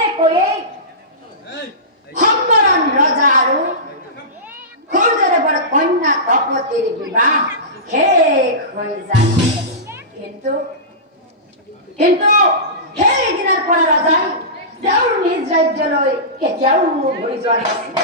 এনে কয়ে সম্বরণ রজা আৰু সূৰ্যৰে বৰ কন্যা তপতিৰ বিবাহ শেষ হৈ যায়। কিন্তু সেইদিনাৰ পৰা ৰজাই তেওঁৰ নিজ ৰাজ্যলৈ কেতিয়াও ঘূৰি যোৱা নাছিল।